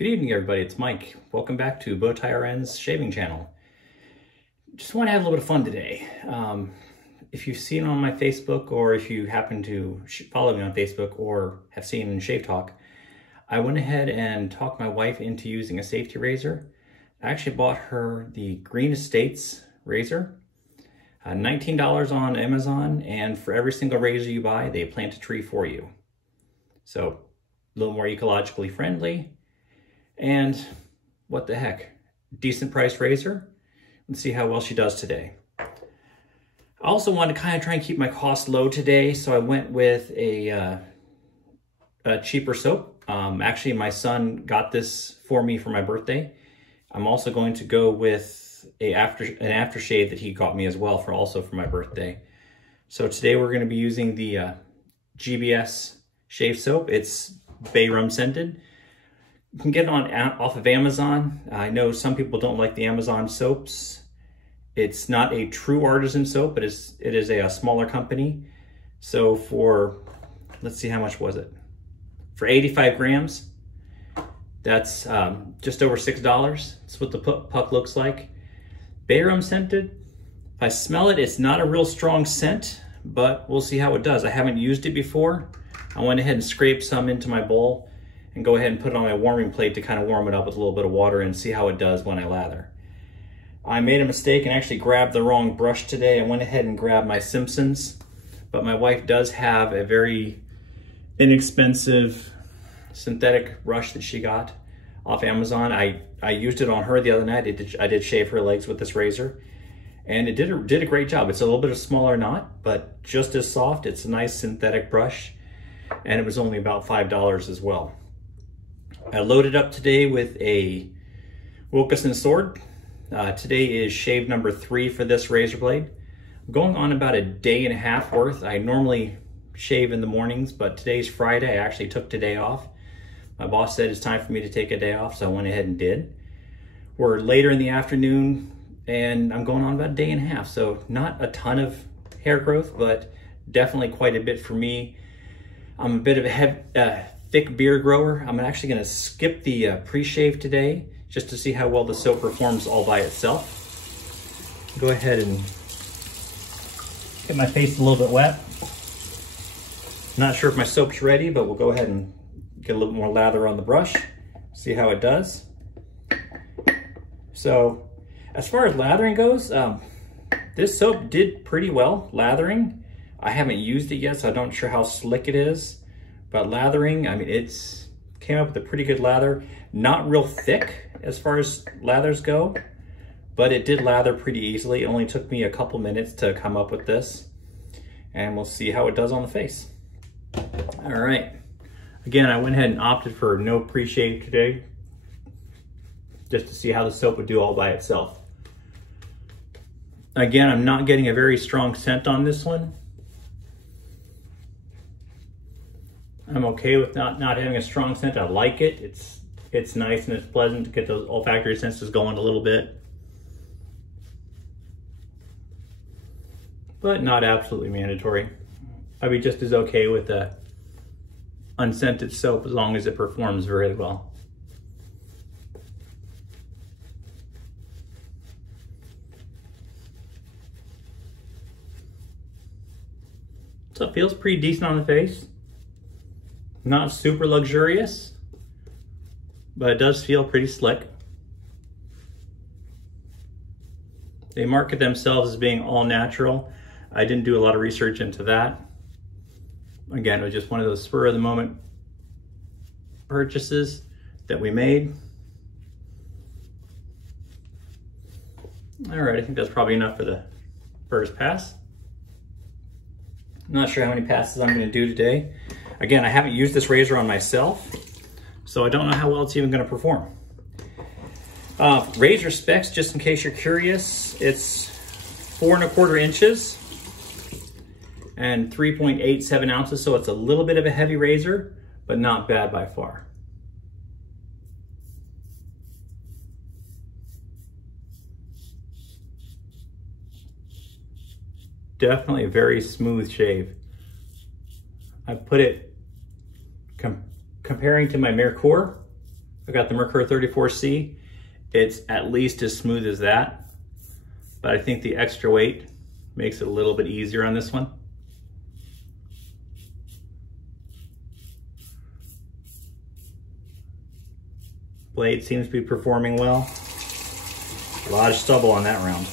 Good evening, everybody. It's Mike. Welcome back to Bowtie RN's shaving channel. Just want to have a little bit of fun today. If you've seen on my Facebook, or if you happen to follow me on Facebook or have seen Shave Talk, I went ahead and talked my wife into using a safety razor. I actually bought her the Green Estates razor, $19 on Amazon, and for every single razor you buy, they plant a tree for you. So a little more ecologically friendly. And what the heck, decent price razor. Let's see how well she does today. I also wanted to kind of try and keep my costs low today, so I went with a cheaper soap. Actually, my son got this for me for my birthday. I'm also going to go with an aftershave that he got me as well for my birthday. So today we're going to be using the GBS shave soap. It's Bay Rum scented. You can get it off of Amazon. I know some people don't like the Amazon soaps. It's not a true artisan soap, but it is a smaller company. So for, let's see, how much was it? For 85 grams, that's just over $6. That's what the puck looks like. Bay Rum scented. If I smell it, it's not a real strong scent, but we'll see how it does. I haven't used it before. I went ahead and scraped some into my bowl and go ahead and put it on my warming plate to kind of warm it up with a little bit of water and see how it does when I lather. I made a mistake and actually grabbed the wrong brush today. I went ahead and grabbed my Simpsons, but my wife does have a very inexpensive synthetic brush that she got off Amazon. I used it on her the other night. I did shave her legs with this razor, and it did a great job. It's a little bit of a smaller knot, but just as soft. It's a nice synthetic brush, and it was only about $5 as well. I loaded up today with a Wilkinson sword. Today is shave number 3 for this razor blade. I'm going on about a day and a half worth. I normally shave in the mornings, but today's Friday. I actually took today off. My boss said it's time for me to take a day off, so I went ahead and did. We're later in the afternoon, and I'm going on about a day and a half, so not a ton of hair growth, but definitely quite a bit for me. I'm a bit of a thick beard grower. I'm actually going to skip the pre-shave today just to see how well the soap performs all by itself. Go ahead and get my face a little bit wet. Not sure if my soap's ready, but we'll go ahead and get a little more lather on the brush, see how it does. So as far as lathering goes, this soap did pretty well lathering. I haven't used it yet, so I'm not sure how slick it is. But lathering, I mean, it's came up with a pretty good lather. Not real thick as far as lathers go, but it did lather pretty easily. It only took me a couple minutes to come up with this, and we'll see how it does on the face. All right. Again, I went ahead and opted for no pre-shave today, just to see how the soap would do all by itself. Again, I'm not getting a very strong scent on this one. I'm okay with not having a strong scent. I like it. It's nice and it's pleasant to get those olfactory senses going a little bit. But not absolutely mandatory. I'd be just as okay with the unscented soap as long as it performs very well. So it feels pretty decent on the face. Not super luxurious, but it does feel pretty slick. They market themselves as being all natural. I didn't do a lot of research into that. Again, it was just one of those spur of the moment purchases that we made. All right, I think that's probably enough for the first pass. I'm not sure how many passes I'm going to do today. Again, I haven't used this razor on myself, so I don't know how well it's even going to perform. Razor specs, just in case you're curious, it's 4 1/4 inches and 3.87 ounces, so it's a little bit of a heavy razor, but not bad by far. Definitely a very smooth shave. I put it comparing to my Mercor, I got the Merkur 34C. It's at least as smooth as that, but I think the extra weight makes it a little bit easier on this one. Blade seems to be performing well. A lot of stubble on that round.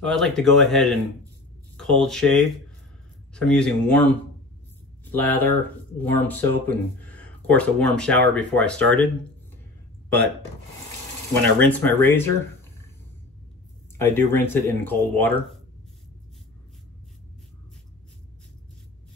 So I'd like to go ahead and cold shave. So I'm using warm lather, warm soap, and of course a warm shower before I started. But when I rinse my razor, I do rinse it in cold water.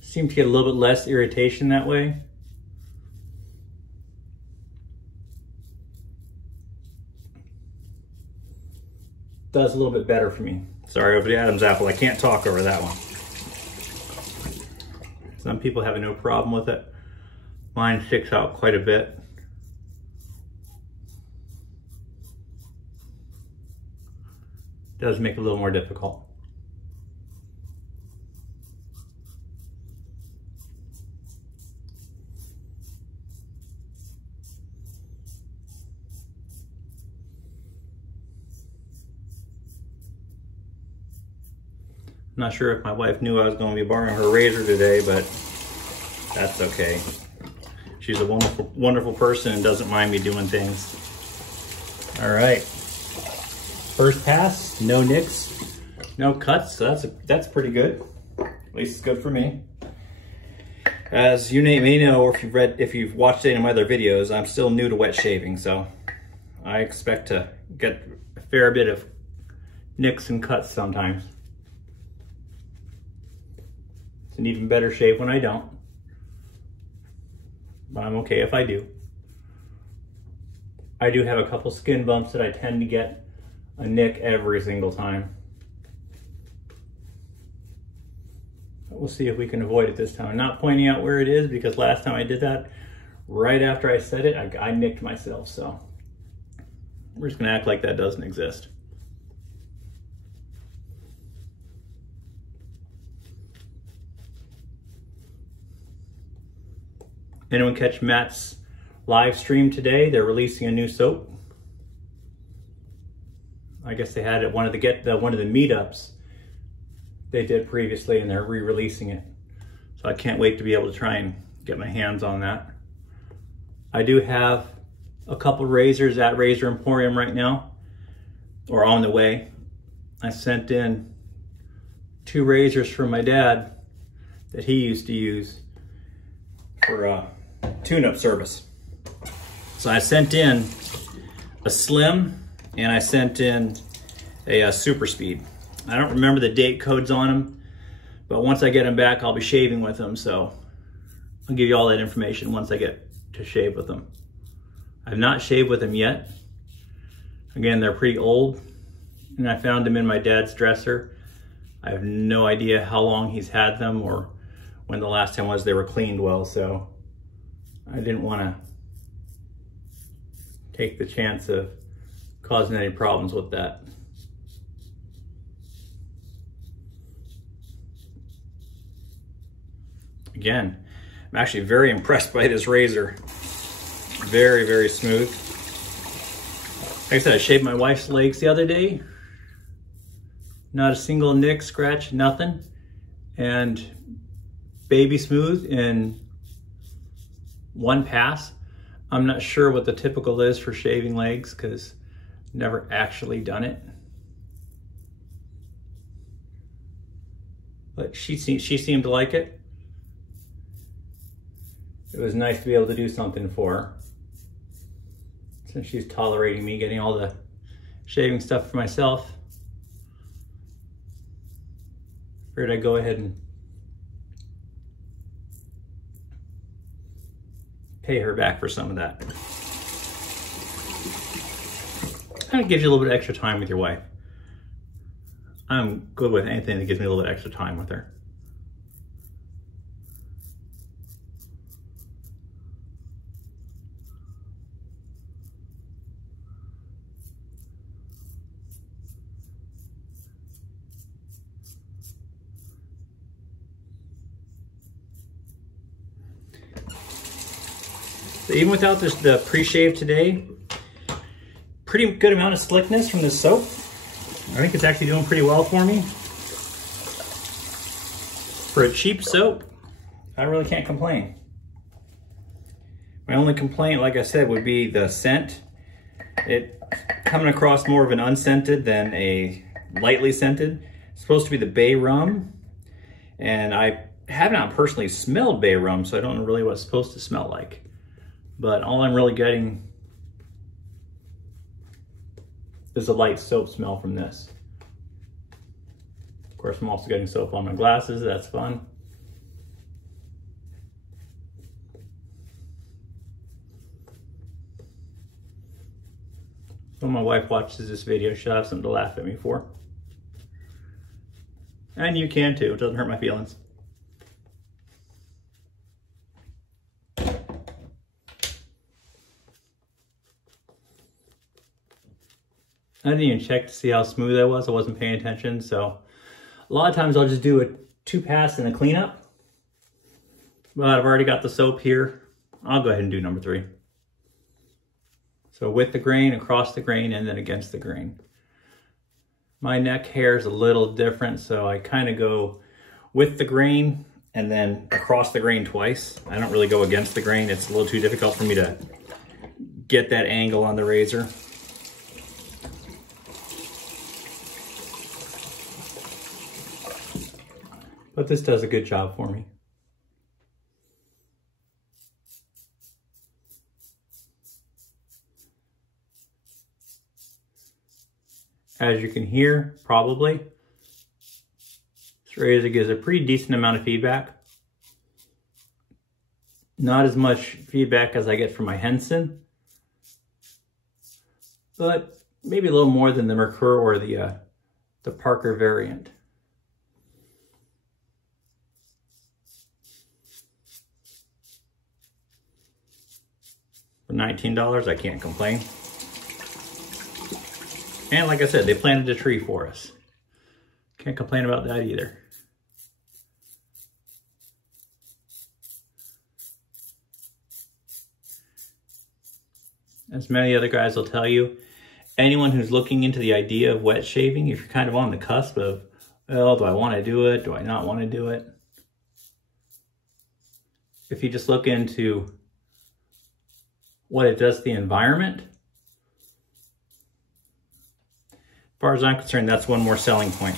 Seem to get a little bit less irritation that way. Does a little bit better for me. Sorry over the Adam's apple, I can't talk over that one. Some people have no problem with it. Mine sticks out quite a bit. Does make it a little more difficult. I'm not sure if my wife knew I was going to be borrowing her razor today, but that's okay. She's a wonderful, wonderful person and doesn't mind me doing things. All right. First pass, no nicks, no cuts, so that's pretty good. At least it's good for me. As you may know, or if you've watched any of my other videos, I'm still new to wet shaving, so I expect to get a fair bit of nicks and cuts sometimes. It's an even better shave when I don't, but I'm okay if I do. I do have a couple skin bumps that I tend to get a nick every single time. But we'll see if we can avoid it this time. I'm not pointing out where it is because last time I did that, right after I said it, I nicked myself, so we're just gonna act like that doesn't exist. Anyone catch Matt's live stream today? They're releasing a new soap. I guess they had it at one of the meetups they did previously, and they're re-releasing it. So I can't wait to be able to try and get my hands on that. I do have a couple razors at Razor Emporium right now, or on the way. I sent in 2 razors from my dad that he used to use for tune-up service. So I sent in a slim and I sent in a super speed. I don't remember the date codes on them, but once I get them back, I'll be shaving with them. So I'll give you all that information once I get to shave with them. I've not shaved with them yet. Again, they're pretty old, and I found them in my dad's dresser. I have no idea how long he's had them or when the last time was they were cleaned well, so I didn't want to take the chance of causing any problems with that. Again, I'm actually very impressed by this razor. Very, very smooth. Like I said, I shaved my wife's legs the other day. Not a single nick, scratch, nothing. And baby smooth in one pass. I'm not sure what the typical is for shaving legs because never actually done it. But she seemed to like it. It was nice to be able to do something for her, since she's tolerating me getting all the shaving stuff for myself. Figured I'd go ahead and pay her back for some of that. Kind of gives you a little bit of extra time with your wife. I'm good with anything that gives me a little bit extra time with her. So even without the pre-shave today, pretty good amount of slickness from this soap. I think it's actually doing pretty well for me. For a cheap soap, I really can't complain. My only complaint, like I said, would be the scent. It coming across more of an unscented than a lightly scented. It's supposed to be the Bay Rum, and I have not personally smelled Bay Rum, so I don't know really what it's supposed to smell like. But all I'm really getting is a light soap smell from this. Of course, I'm also getting soap on my glasses. That's fun. When my wife watches this video, she'll have something to laugh at me for. And you can too. It doesn't hurt my feelings. I didn't even check to see how smooth that was. I wasn't paying attention. So a lot of times I'll just do a 2 pass and a cleanup. But I've already got the soap here. I'll go ahead and do number 3. So with the grain, across the grain, and then against the grain. My neck hair is a little different, so I kind of go with the grain and then across the grain twice. I don't really go against the grain. It's a little too difficult for me to get that angle on the razor. But this does a good job for me. As you can hear, probably, this razor gives a pretty decent amount of feedback. Not as much feedback as I get from my Henson, but maybe a little more than the Merkur or the Parker variant. For $19, I can't complain. And like I said, they planted a tree for us. Can't complain about that either. As many other guys will tell you, anyone who's looking into the idea of wet shaving, if you're kind of on the cusp of, well, do I want to do it? Do I not want to do it? If you just look into what it does to the environment, as far as I'm concerned, that's one more selling point.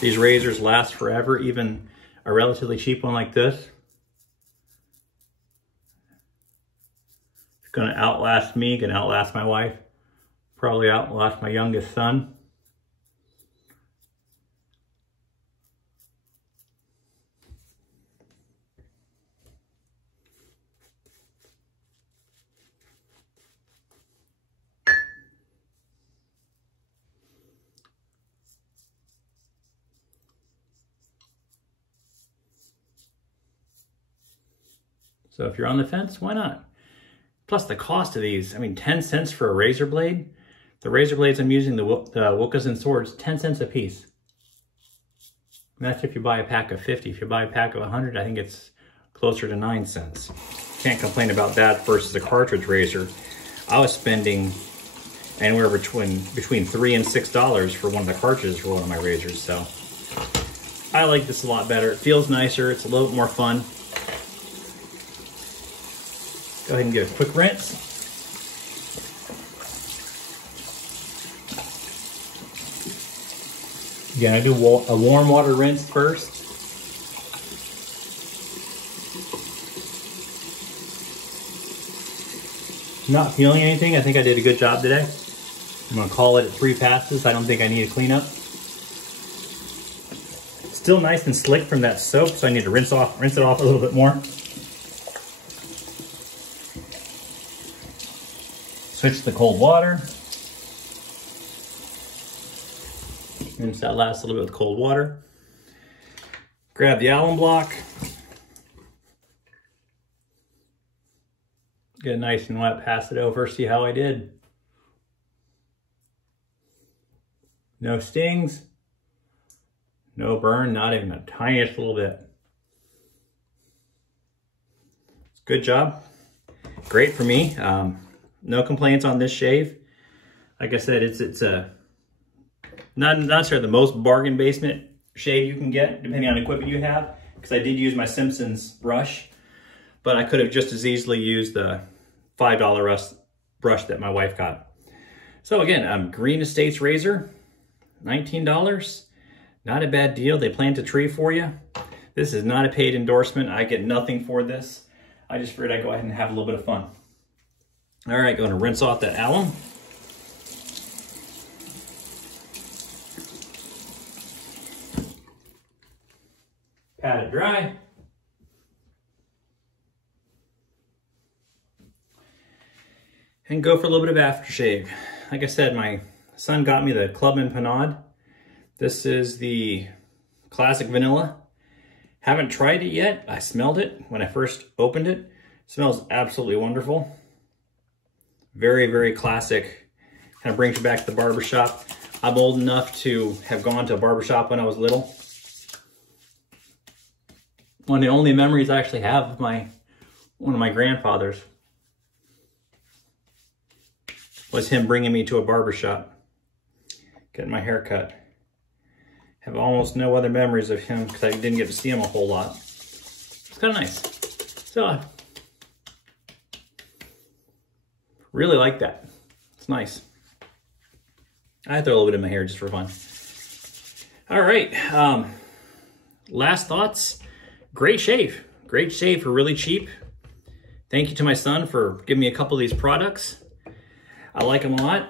These razors last forever, even a relatively cheap one like this. It's gonna outlast me, gonna outlast my wife, probably outlast my youngest son. So if you're on the fence, why not? Plus the cost of these, I mean, 10 cents for a razor blade. The razor blades I'm using, the Wilkinson swords, 10 cents a piece. And that's if you buy a pack of 50. If you buy a pack of 100, I think it's closer to 9 cents. Can't complain about that versus a cartridge razor. I was spending anywhere between $3 and $6 for one of the cartridges for one of my razors. So I like this a lot better. It feels nicer. It's a little bit more fun. Go ahead and give a quick rinse. Again, I do a warm water rinse first. Not feeling anything. I think I did a good job today. I'm gonna call it at 3 passes. I don't think I need a cleanup. Still nice and slick from that soap, so I need to rinse it off a little bit more. Switch to the cold water. Rinse that last little bit with cold water. Grab the alum block. Get it nice and wet, pass it over, see how I did. No stings, no burn, not even a tiniest little bit. It's Good job. Great for me. No complaints on this shave. Like I said, it's a not necessarily the most bargain basement shave you can get, depending on the equipment you have, because I did use my Simpson's brush, but I could have just as easily used the $5 brush that my wife got. So again, Green Estates razor, $19. Not a bad deal. They plant a tree for you. This is not a paid endorsement. I get nothing for this. I just figured I'd go ahead and have a little bit of fun. All right, going to rinse off that alum. Pat it dry. And go for a little bit of aftershave. Like I said, my son got me the Clubman Pinaud. This is the classic vanilla. Haven't tried it yet. I smelled it when I first opened it. It smells absolutely wonderful. Very, very classic. Kind of brings you back to the barbershop. I'm old enough to have gone to a barbershop when I was little. One of the only memories I actually have of one of my grandfathers was him bringing me to a barbershop, getting my hair cut. Have almost no other memories of him because I didn't get to see him a whole lot. It's kind of nice. So, really like that. It's nice. I throw a little bit in my hair just for fun. All right, last thoughts. Great shave. Great shave for really cheap. Thank you to my son for giving me a couple of these products. I like them a lot.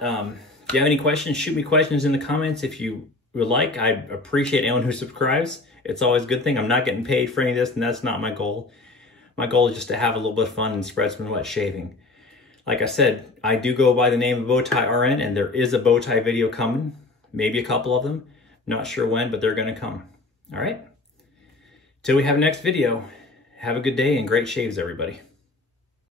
If you have any questions, shoot me questions in the comments if you would like. I appreciate anyone who subscribes. It's always a good thing. I'm not getting paid for any of this, and that's not my goal. My goal is just to have a little bit of fun and spread some wet shaving. Like I said, I do go by the name of Bowtie RN, and there is a bow tie video coming. Maybe a couple of them. Not sure when, but they're going to come. All right? Till we have a next video, have a good day and great shaves, everybody.